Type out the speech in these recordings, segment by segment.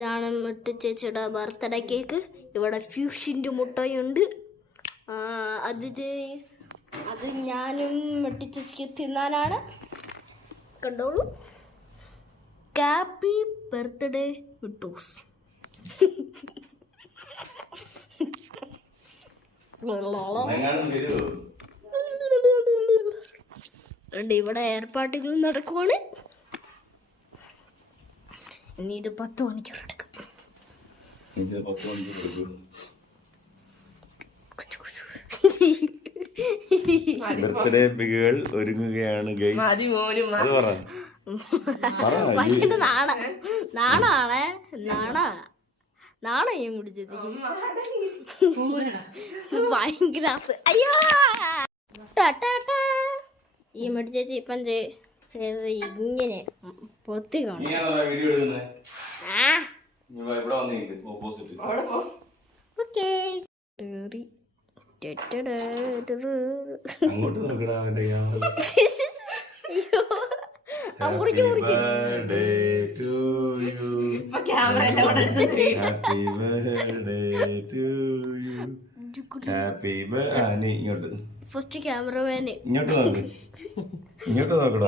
ഇതാണ് മുട്ട ചേച്ചിയുടെ ബർത്ത്ഡേ കേക്ക്. ഇവിടെ ഫ്യൂഷൻ്റെ മുട്ടയുണ്ട്. അത് ഞാനും മുട്ട ചേച്ചിക്ക് തിന്നാനാണ്. കണ്ടോളൂ. Happy birthday Muttus. ഇവിടെ ഏർപ്പാട്ടുകൾ നടക്കുവാണ്. ഇനി ഇത് 10 മണിക്കൂർ എടുക്കും. ബർത്ത്ഡേ ബിഗുകൾ ഒരുങ്ങുകയാണ് ഗൈസ്. ഭയങ്കര നാണാണേ. നാണയം കുടിച്ചു ഭയങ്കര. അയ്യോ ഈ മുടി ചേച്ചി ഇപ്പം ഇങ്ങനെ പൊത്തി കാണും. ഫസ്റ്റ് ക്യാമറമാന് ഇങ്ങോട്ട് നോക്കടാ.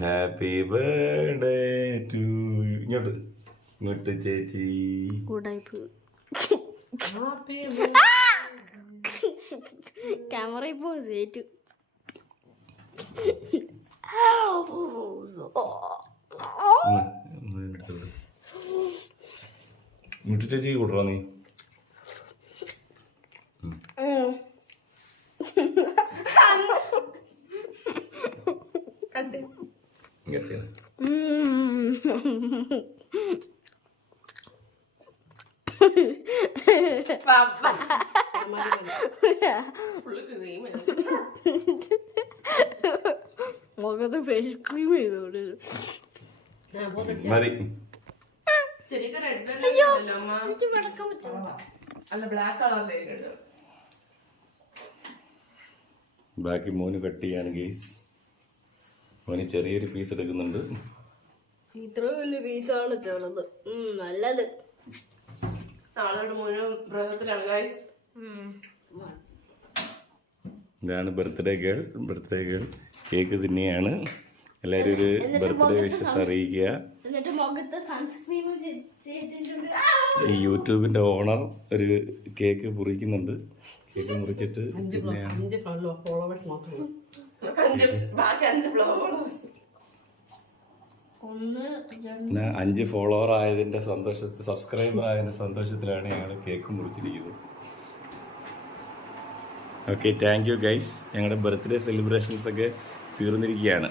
Happy birthday to you. ഇങ്ങോട്ട് ചേച്ചി. ക്യാമറ ഇപ്പോ സേറ്റു. ഇങ്ങോട്ട് ചേച്ചി കൂട്ടറാ നീ. മുഖത്ത് ഫേസ് ക്രീം ചെയ്തോണ്ട് മതി. ബാക്കി മോന് കട്ട് ചെയ്യാണ് ഗൈസ്. മോന് ചെറിയൊരു പീസ് എടുക്കുന്നുണ്ട്. ഇത്ര വലിയ പീസാണ് ചെറുത്. നല്ലത്. ഇതാണ് ബർത്ത്ഡേ ഗേൾ. കേക്ക് തന്നെയാണ്. എല്ലാവരും ഒരു ബർത്ത്ഡേ വിഷസ് അറിയിക്കുക. ഈ യൂട്യൂബിന്റെ ഓണർ ഒരു കേക്ക് മുറിക്കുന്നുണ്ട്. കേക്ക് മുറിച്ചിട്ട് 5 ഫോളോവർ ആയതിന്റെ സന്തോഷത്തിൽ, സബ്സ്ക്രൈബർ ആയതിന്റെ സന്തോഷത്തിലാണ് ഞങ്ങൾ കേക്ക് മുറിച്ചിരിക്കുന്നത്. Okay, thank you guys. ഞങ്ങളുടെ ബർത്ത്ഡേ സെലിബ്രേഷൻസ് ഒക്കെ തീർന്നിരിക്കുകയാണ്.